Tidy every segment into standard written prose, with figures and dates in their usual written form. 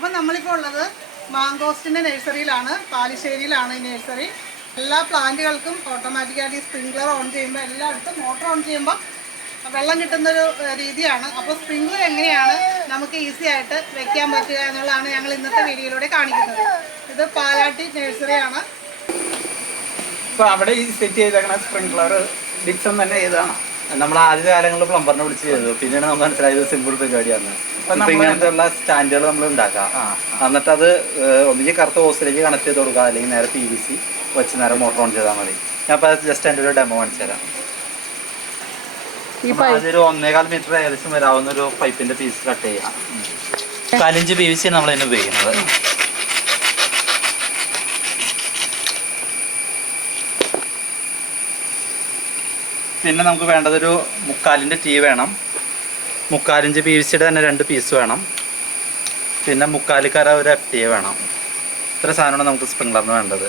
അപ്പം നമ്മളിപ്പോൾ ഉള്ളത് മാങ്കോസ്റ്റിൻ്റെ നഴ്സറിയിലാണ്, പാലിശ്ശേരിയിലാണ് ഈ നഴ്സറി. എല്ലാ പ്ലാന്റുകൾക്കും ഓട്ടോമാറ്റിക്കായിട്ട് സ്പ്രിംഗ്ലർ ഓൺ ചെയ്യുമ്പോൾ എല്ലായിടത്തും മോട്ടർ ഓൺ ചെയ്യുമ്പോൾ വെള്ളം കിട്ടുന്നൊരു രീതിയാണ്. അപ്പോൾ സ്പ്രിംഗ്ലർ എങ്ങനെയാണ് നമുക്ക് ഈസി ആയിട്ട് വെക്കാൻ പറ്റുക എന്നുള്ളതാണ് ഞങ്ങൾ ഇന്നത്തെ വീഡിയോയിലൂടെ കാണിക്കുന്നത്. ഇത് പാലാട്ടി നഴ്സറിയാണ്. ഇപ്പോൾ അവിടെ ഈ സെറ്റ് ചെയ്തേക്കണ സ്പ്രിംഗ്ലർ ഡിക്സൺ തന്നെ ചെയ്തതാണ്. നമ്മൾ ആദ്യ കാലങ്ങളിൽ പ്ലംബറിനെ വിളിച്ച് ചെയ്തു, പിന്നീട് നമുക്ക് മനസ്സിലായത് സിമ്പിൾ പരിപാടിയാണ്. ഇപ്പം ഇങ്ങനത്തെ ഉള്ള സ്റ്റാൻഡുകൾ നമ്മൾ ഉണ്ടാക്കാം. എന്നിട്ട് അത് ഒന്നിച്ച് കറുത്ത ഹോസിലേക്ക് കണക്ട് ചെയ്ത് കൊടുക്കുക, അല്ലെങ്കിൽ നേരെ PVC വെച്ച് നേരെ മോട്ടർ ഓൺ ചെയ്താൽ മതി. ഞാൻ അപ്പോൾ ജസ്റ്റ് എൻ്റെ ഒരു ഡെമോ കാണിച്ചു തരാം. അതൊരു 1.25 മീറ്റർ ഏകദേശം വരാവുന്ന ഒരു പൈപ്പിൻ്റെ പീസ് കട്ട് ചെയ്യാം. 4 PVC നമ്മൾ അതിന് ഉപയോഗിക്കുന്നത്. പിന്നെ നമുക്ക് വേണ്ടതൊരു 3/4 ടീ വേണം. 3/4 PVCയുടെ തന്നെ 2 പീസ് വേണം. പിന്നെ 3/4 കര ഒരു FTA വേണം. ഇത്ര സാധനമാണ് നമുക്ക് സ്പ്രിംഗ്ലറിന് വേണ്ടത്.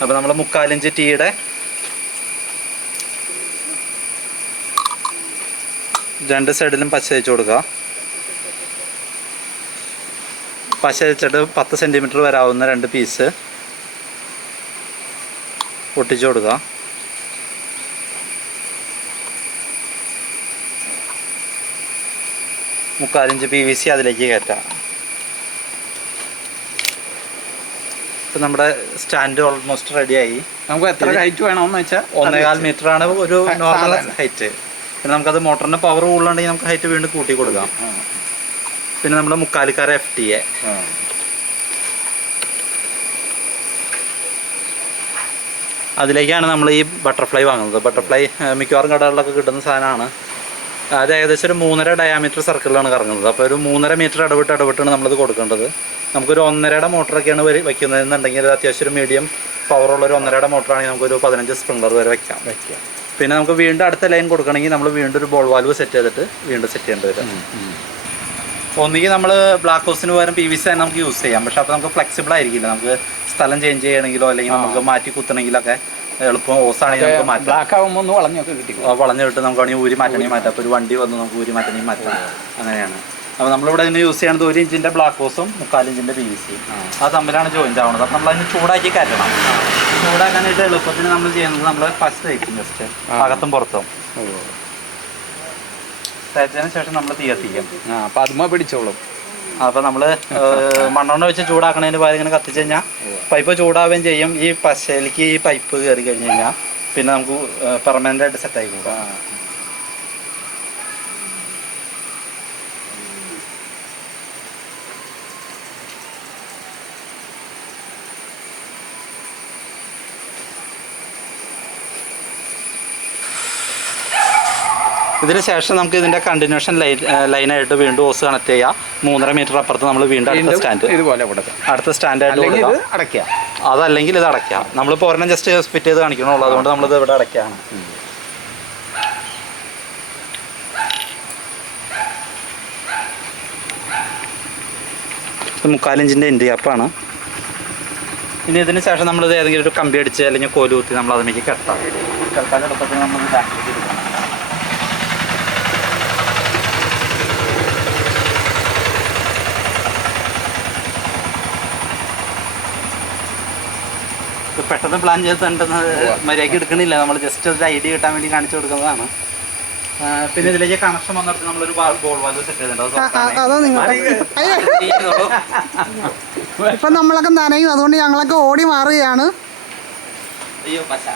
അപ്പോൾ നമ്മൾ 3/4 ടീയുടെ 2 സൈഡിലും പശ തേച്ച് കൊടുക്കുക. പശ തേച്ചിട്ട് 10 സെൻറ്റിമീറ്റർ വരാവുന്ന 2 പീസ് ഒട്ടിച്ചു കൊടുക്കുക. മുക്കാലിഞ്ച് PVC അതിലേക്ക് കയറ്റാം. ഇപ്പം നമ്മുടെ സ്റ്റാൻഡ് ഓൾമോസ്റ്റ് റെഡിയായി. നമുക്ക് എത്ര ഹൈറ്റ് വേണമെന്ന് വെച്ചാൽ 1.25 മീറ്ററാണ് ഒരു നോർമൽ ഹൈറ്റ്. പിന്നെ നമുക്കത് മോട്ടറിന് പവർ കൂടുതലുണ്ടെങ്കിൽ നമുക്ക് ഹൈറ്റ് വീണ്ടും കൂട്ടി കൊടുക്കാം. പിന്നെ നമ്മുടെ 3/4 കര FTA. അതിലേക്കാണ് നമ്മൾ ഈ ബട്ടർഫ്ലൈ വാങ്ങുന്നത്. ബട്ടർഫ്ലൈ മിക്കവാറും കടകളിലൊക്കെ കിട്ടുന്ന സാധനമാണ്. അത് ഏകദേശം ഒരു 3.5 ഡയാമീറ്റർ സർക്കിളിലാണ് കറങ്ങുന്നത്. അപ്പോൾ ഒരു 3.5 മീറ്റർ ഇടവിട്ടാണ് നമ്മളത് കൊടുക്കേണ്ടത്. നമുക്കൊരു 1.5 മോട്ടറൊക്കെയാണ് വയ്ക്കുന്നതെന്നുണ്ടെങ്കിൽ അത്യാവശ്യം ഒരു മീഡിയം പവറുള്ള ഒരു 1.5 മോട്ടറാണെങ്കിൽ നമുക്കൊരു 15 സ്പ്രിംഗ്ലർ വരെ വയ്ക്കാം. പിന്നെ നമുക്ക് വീണ്ടും അടുത്ത ലൈൻ കൊടുക്കണമെങ്കിൽ നമ്മൾ വീണ്ടും ഒരു ബോൾ വാൽവ് സെറ്റ് ചെയ്തിട്ട് വീണ്ടും സെറ്റ് ചെയ്യേണ്ടി വരും. ഒന്നുകിൽ നമ്മൾ ബ്ലാക്ക് ഹൗസിന് പകരം PVC തന്നെ നമുക്ക് യൂസ് ചെയ്യാം. പക്ഷേ അപ്പോൾ നമുക്ക് ഫ്ലെക്സിബിൾ ആയിരിക്കില്ല. നമുക്ക് സ്ഥലം ചേഞ്ച് ചെയ്യണമെങ്കിലോ അല്ലെങ്കിൽ നമുക്ക് മാറ്റി കുത്തണമെങ്കിലൊക്കെ എളുപ്പം ഓസാണെങ്കിൽ നമുക്ക് മാറ്റാം. ബ്ലാക്ക് ആകുമ്പോൾ ഒന്ന് വളഞ്ഞൊക്കെ കിട്ടി വളഞ്ഞു കിട്ടും. നമുക്ക് വേണമെങ്കിൽ ഊരി മാറ്റണമെങ്കിൽ മാറ്റാം. അപ്പോൾ ഒരു വണ്ടി വന്ന് നമുക്ക് ഊരി മാറ്റണമെങ്കിൽ മാറ്റാം. അങ്ങനെയാണ്. അപ്പോൾ നമ്മളിവിടെ ഇതിന് യൂസ് ചെയ്യുന്നത് 1 ഇഞ്ചിൻ്റെ ബ്ലാക്ക് ഹോസും 3/4 ഇഞ്ചിൻ്റെ PVC. അത് തമ്മിലാണ് ജോയിൻ്റ് ആവുന്നത്. അപ്പോൾ നമ്മളതിന് ചൂടാക്കി കയറ്റണം. ചൂടാക്കാനായിട്ട് എളുപ്പത്തിന് നമ്മൾ ചെയ്യുന്നത് നമ്മൾ പശ തേക്കും. ജസ്റ്റ് അകത്തും പുറത്തും തേച്ചതിന് ശേഷം നമ്മൾ തീ കത്തിക്കും. അപ്പോൾ അതുമ്മ പിടിച്ചോളും. അപ്പോൾ നമ്മൾ മണ്ണെണ്ണ വെച്ച് ചൂടാക്കണതിന് പകരം ഇങ്ങനെ കത്തിച്ച് കഴിഞ്ഞാൽ പൈപ്പ് ചൂടാവുകയും ചെയ്യും. ഈ പശയിലേക്ക് ഈ പൈപ്പ് കയറി കഴിഞ്ഞ് കഴിഞ്ഞാൽ പിന്നെ നമുക്ക് പെർമനൻ്റ് ആയിട്ട് സെറ്റായി കൂടാം. ഇതിന് ശേഷം നമുക്ക് ഇതിൻ്റെ കണ്ടിന്യൂഷൻ ലൈനായിട്ട് വീണ്ടും ഓസ് കണക്ട് ചെയ്യുക. 3.5 മീറ്റർ അപ്പുറത്ത് നമ്മൾ വീണ്ടും അടുത്ത സ്റ്റാൻഡ് ഇതുപോലെ അടുത്ത സ്റ്റാൻഡായിട്ട് അടയ്ക്കുക. അതല്ലെങ്കിൽ ഇത് അടയ്ക്കുക. നമ്മളിപ്പോൾ ഒരെണ്ണം ജസ്റ്റ് ഫിറ്റ് ചെയ്ത് കാണിക്കണുള്ളൂ. അതുകൊണ്ട് നമ്മളിത് ഇവിടെ അടയ്ക്കുകയാണ്. 3/4 ഇഞ്ചിൻ്റെ എൻഡ് ഗ്യാപ്പാണ്. ഇനി ഇതിന് ശേഷം നമ്മളിത് ഏതെങ്കിലും ഒരു കമ്പി അടിച്ച് അല്ലെങ്കിൽ കോല് കുത്തി നമ്മൾ അതിലേക്ക് കെട്ടാം. കെട്ടാൻ എളുപ്പത്തിന് നമ്മൾ ബാക്കിലേക്ക് എടുക്കണം. പെട്ടെന്ന് പ്ലാൻ ചെയ്തിട്ടുണ്ടെന്ന് മര്യാദയ്ക്ക് എടുക്കണില്ല. നമ്മൾ ജസ്റ്റ് ഒരു ഐഡിയ കിട്ടാൻ വേണ്ടി കാണിച്ചു കൊടുക്കുന്നതാണ്. പിന്നെ ഇതിലേക്ക് കണക്ഷൻ വന്നിട്ട് നമ്മളൊരു ബോൾ വാൽവ് സെറ്റ് ചെയ്തിട്ടുണ്ട്. ഇപ്പം നമ്മളൊക്കെ നനയും, അതുകൊണ്ട് ഞങ്ങളൊക്കെ ഓടി മാറുകയാണ്. അയ്യോ പശ.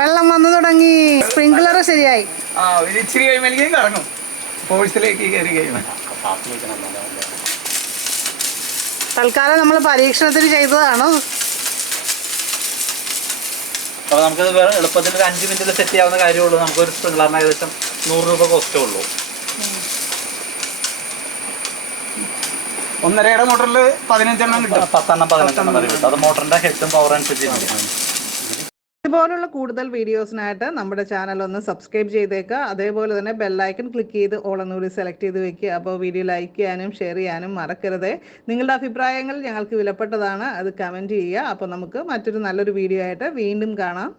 വെള്ളം വന്നു തുടങ്ങി. സ്പ്രിംഗ്ലർ ശരിയായി. ഒരു ഇച്ചിരി കഴിയുമ്പോൾ കറങ്ങും. ഫോഴ്സിലേക്ക് കയറി കഴിയുമ്പോൾ തൽക്കാലം നമ്മൾ പരീക്ഷണത്തിന് ചെയ്തതാണ്. അപ്പോൾ നമുക്കത് എളുപ്പത്തിൽ ഒരു 5 മിനിറ്റിൽ സെറ്റ് ചെയ്യാവുന്ന കാര്യമുള്ളൂ. നമുക്കൊരു സ്പ്രിംഗ്ലറിന് ഏകദേശം 100 രൂപ കോസ്റ്റേ ഉള്ളൂ. 1.5 മോട്ടറിൽ 15 എണ്ണം കിട്ടും. 10 എണ്ണം 15 എണ്ണം വരെ കിട്ടും. അത് മോട്ടറിൻ്റെ ഹെഡും പവർ അനുസരിച്ച്. ഇതുപോലുള്ള കൂടുതൽ വീഡിയോസിനായിട്ട് നമ്മുടെ ചാനൽ ഒന്ന് സബ്സ്ക്രൈബ് ചെയ്തേക്കുക. അതേപോലെ തന്നെ ബെല്ലൈക്കൺ ക്ലിക്ക് ചെയ്ത് ഓൾ എന്നുകൂടി സെലക്ട് ചെയ്ത് വെക്കുക. അപ്പോൾ വീഡിയോ ലൈക്ക് ചെയ്യാനും ഷെയർ ചെയ്യാനും മറക്കരുത്. നിങ്ങളുടെ അഭിപ്രായങ്ങൾ ഞങ്ങൾക്ക് വിലപ്പെട്ടതാണ്. അത് കമൻറ്റ് ചെയ്യുക. അപ്പോൾ നമുക്ക് മറ്റൊരു നല്ലൊരു വീഡിയോ ആയിട്ട് വീണ്ടും കാണാം.